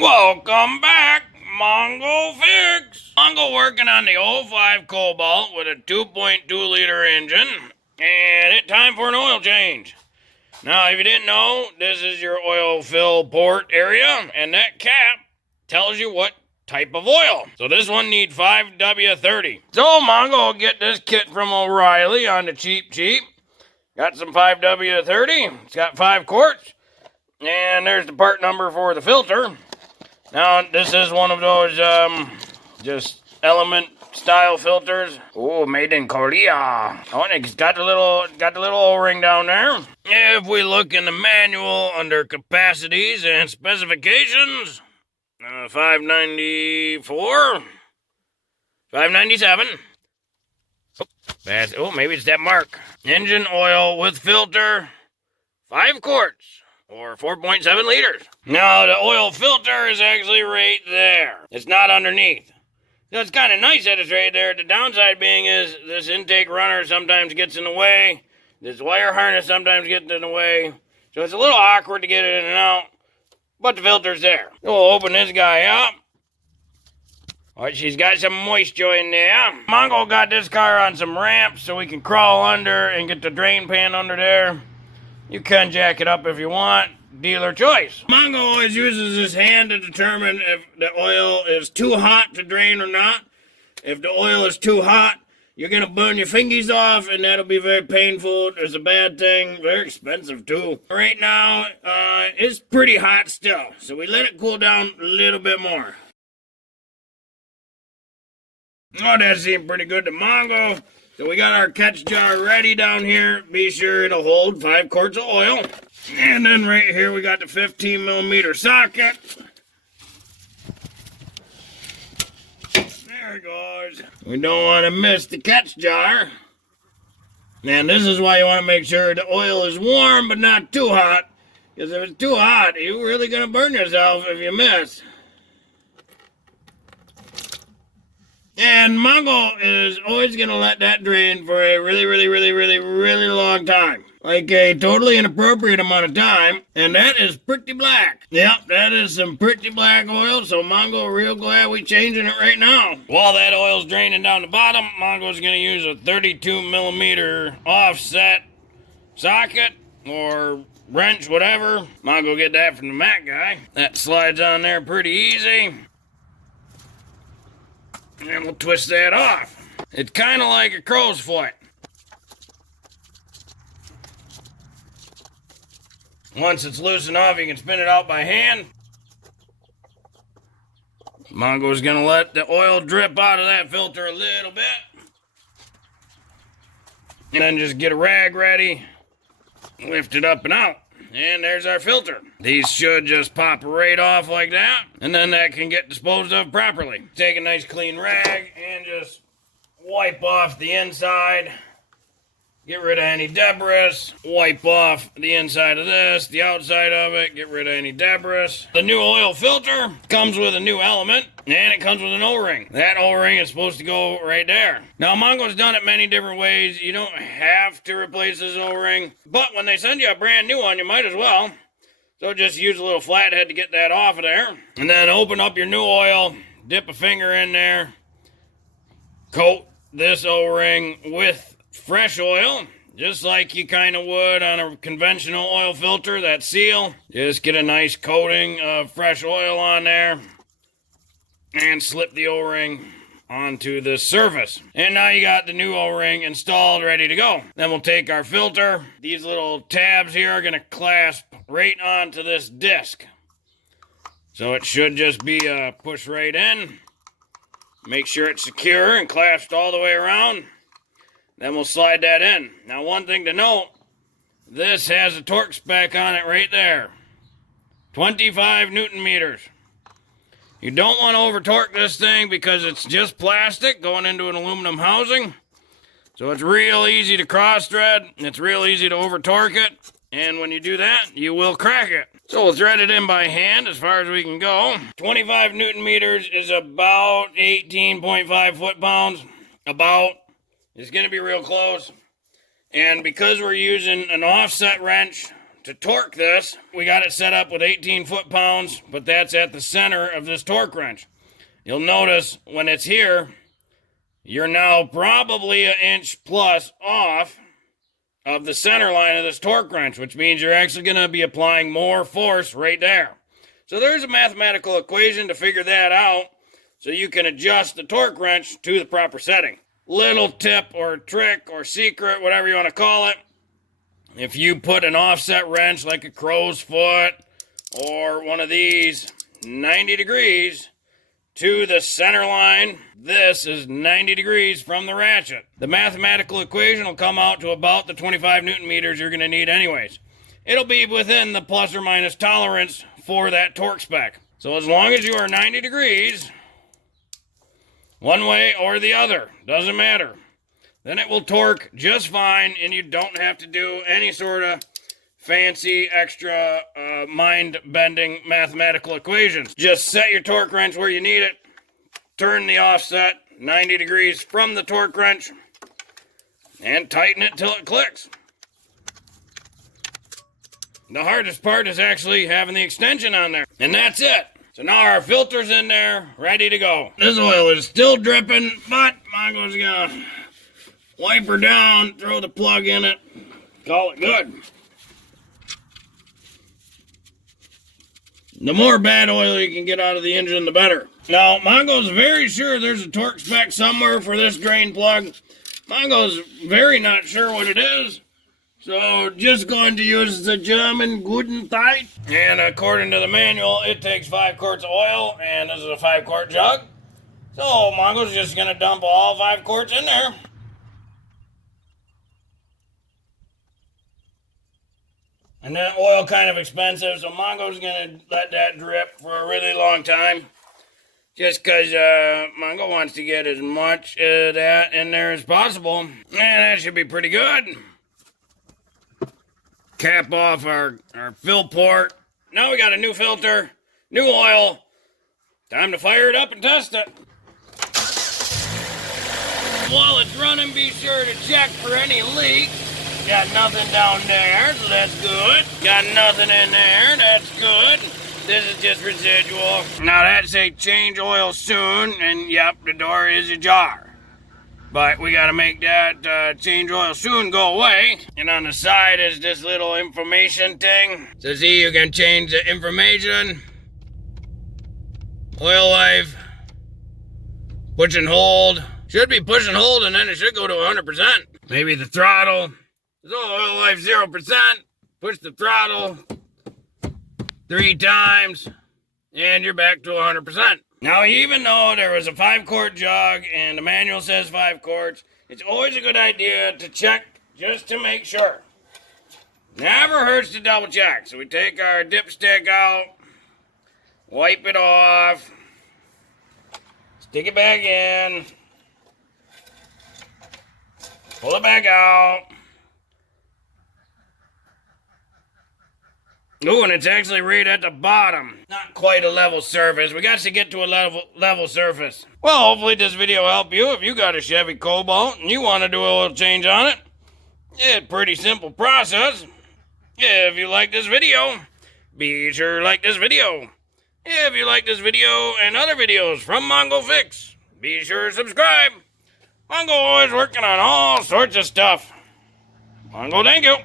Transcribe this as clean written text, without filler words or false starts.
Welcome back, Mongo Fix. Mongo working on the '05 Cobalt with a 2.2 liter engine, and it's time for an oil change. Now, if you didn't know, this is your oil fill port area, and that cap tells you what type of oil. So this one needs 5W30. So Mongo will get this kit from Oreilly on the cheap. Got some 5W30. It's got 5 quarts, and there's the part number for the filter. Now, this is one of those, just element style filters. Oh, made in Korea. Oh, and it's got the little O-ring down there. If we look in the manual under capacities and specifications, 594, 597. Oh, maybe it's that mark. Engine oil with filter, 5 quarts. Or 4.7 liters. Now, the oil filter is actually right there. It's not underneath. So it's kind of nice that it's right there. The downside being is this intake runner sometimes gets in the way. This wire harness sometimes gets in the way. So it's a little awkward to get it in and out. But the filter's there. We'll open this guy up. Alright, she's got some moisture in there. Mongo got this car on some ramps so we can crawl under and get the drain pan under there. You can jack it up if you want. Dealer choice. Mongo always uses his hand to determine if the oil is too hot to drain or not. If the oil is too hot, you're going to burn your fingies off, and that'll be very painful. It's a bad thing. Very expensive, too. Right now, it's pretty hot still, so we let it cool down a little bit more. Oh, that seemed pretty good to Mongo. So we got our catch jar ready down here. Be sure it'll hold 5 quarts of oil. And then right here we got the 15 millimeter socket. There it goes. We don't want to miss the catch jar. And this is why you want to make sure the oil is warm but not too hot. Because if it's too hot, you're really going to burn yourself if you miss. And Mongo is always going to let that drain for a really long time. Like a totally inappropriate amount of time. And that is pretty black. Yep, that is some pretty black oil. So Mongo real glad we changing it right now. While that oil's draining down the bottom, Mongo's going to use a 32 millimeter offset socket or wrench, whatever. Mongo get that from the Mac guy. That slides on there pretty easy. And we'll twist that off. It's kind of like a crow's foot. Once it's loosened off, you can spin it out by hand. Mongo's gonna let the oil drip out of that filter a little bit. And then just get a rag ready, lift it up and out. And there's our filter. These should just pop right off like that. And then that can get disposed of properly. Take a nice clean rag and just wipe off the inside. Get rid of any debris. Wipe off the inside of this, the outside of it. Get rid of any debris. The new oil filter comes with a new element. And it comes with an O-ring. That O-ring is supposed to go right there. Now, Mongo's done it many different ways. You don't have to replace this O-ring. But when they send you a brand new one, you might as well. So just use a little flathead to get that off of there. And then open up your new oil. Dip a finger in there. Coat this O-ring with fresh oil. Just like you kind of would on a conventional oil filter, that seal. Just get a nice coating of fresh oil on there. And slip the O-ring onto the surface. And now you got the new O-ring installed, ready to go. Then we'll take our filter. These little tabs here are going to clasp right onto this disc. So it should just be a push right in. Make sure it's secure and clasped all the way around. Then we'll slide that in. Now, one thing to note, this has a torque spec on it right there. 25 Newton meters. You don't want to over-torque this thing because it's just plastic going into an aluminum housing. So it's real easy to cross-thread. It's real easy to over-torque it. And when you do that, you will crack it. So we'll thread it in by hand as far as we can go. 25 Newton meters is about 18.5 foot-pounds. About. It's going to be real close. And because we're using an offset wrench to torque this, we got it set up with 18 foot-pounds, but that's at the center of this torque wrench. You'll notice when it's here, you're now probably an inch plus off of the center line of this torque wrench, which means you're actually going to be applying more force right there. So there's a mathematical equation to figure that out so you can adjust the torque wrench to the proper setting. Little tip or trick or secret, whatever you want to call it. If you put an offset wrench like a crow's foot or one of these 90 degrees to the center line, this is 90 degrees from the ratchet. The mathematical equation will come out to about the 25 Newton meters you're going to need anyways. It'll be within the plus or minus tolerance for that torque spec. So as long as you are 90 degrees, one way or the other, doesn't matter, then it will torque just fine and you don't have to do any sort of fancy, extra, mind-bending mathematical equations. Just set your torque wrench where you need it, turn the offset 90 degrees from the torque wrench, and tighten it till it clicks. The hardest part is actually having the extension on there. And that's it. So now our filter's in there, ready to go. This oil is still dripping, but Mongo's gonna wipe her down, throw the plug in it, call it good. The more bad oil you can get out of the engine, the better. Now, Mongo's very sure there's a torque spec somewhere for this drain plug. Mongo's very not sure what it is. So, just going to use the German Guten Zeit. And according to the manual, it takes 5 quarts of oil, and this is a 5-quart jug. So, Mongo's just going to dump all 5 quarts in there. And that oil kind of expensive, so Mongo's going to let that drip for a really long time. Just because Mongo wants to get as much of that in there as possible. And that should be pretty good. Cap off our fill port. Now we got a new filter, new oil. Time to fire it up and test it. While it's running, be sure to check for any leaks. Got nothing down there, so that's good. Got nothing in there, that's good. This is just residual. Now that say change oil soon, and yep, the door is ajar. But we gotta make that change oil soon go away. And on the side is this little information thing. So see, you can change the information, oil life, push and hold. Should be push and hold, and then it should go to 100%. Maybe the throttle. So oil life 0%. Push the throttle 3 times, and you're back to 100%. Now, even though there was a 5-quart jug and the manual says 5 quarts, it's always a good idea to check just to make sure. Never hurts to double check. So we take our dipstick out, wipe it off, stick it back in, pull it back out. Ooh, and it's actually right at the bottom. Not quite a level surface. We got to get to a level surface. Well, hopefully this video will help you if you got a Chevy Cobalt and you want to do a little change on it. It's a pretty simple process. If you like this video, be sure to like this video. If you like this video and other videos from Mongo Fix, be sure to subscribe. Mongo always working on all sorts of stuff. Mongo, thank you.